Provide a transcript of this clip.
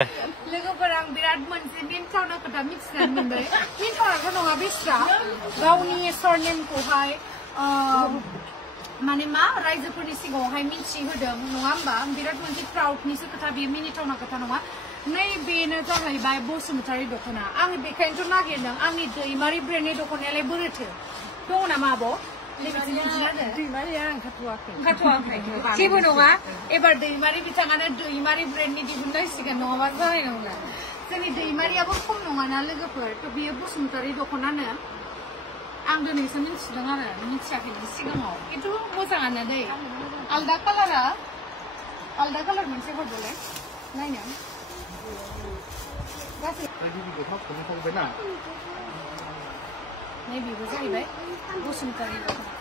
लोगोफोर आं बिराद मोनसे मिन्थावना खोथा मिथिनानै मोनबाय मिन्थावनाथ' नङा बेस्रा गावनि सरनेमखौहाय माने मा रायजोफोरनि सिगाङावहाय मिथिहोदों नङा होमबा बिराद मोनसे प्राउडनिसो खोथा बेयो मिनिथावना खोथा नङा नै बेनो जाहैबाय बसुमतारी दख'ना आं बेखायनोथ' नागिरदों आंनि दैमारि ब्रेन्डनि दख'नायालाय बोरैथो दङ नामा आब' दैमारिया ओंखारथ'वाखै जेबो नङा एबार दैमारि बिथाङानो दैमारि ब्रेन्डनि दिहुननांसिगोन नङाबा जानाय नंला जोंनि दैमारियाबो खम नङाना लोगोफोर थ' बेयो बसुमतारी दख'नानो आं दिनैसो मिथिदों आरो मिथियाखैमोन सिगाङाव खिन्थु मोजाङानो दै आलदा कालार मोनसे हरदोलाय नायनो गासै नै बेबो जाहैबाय बसुमतारी दख'ना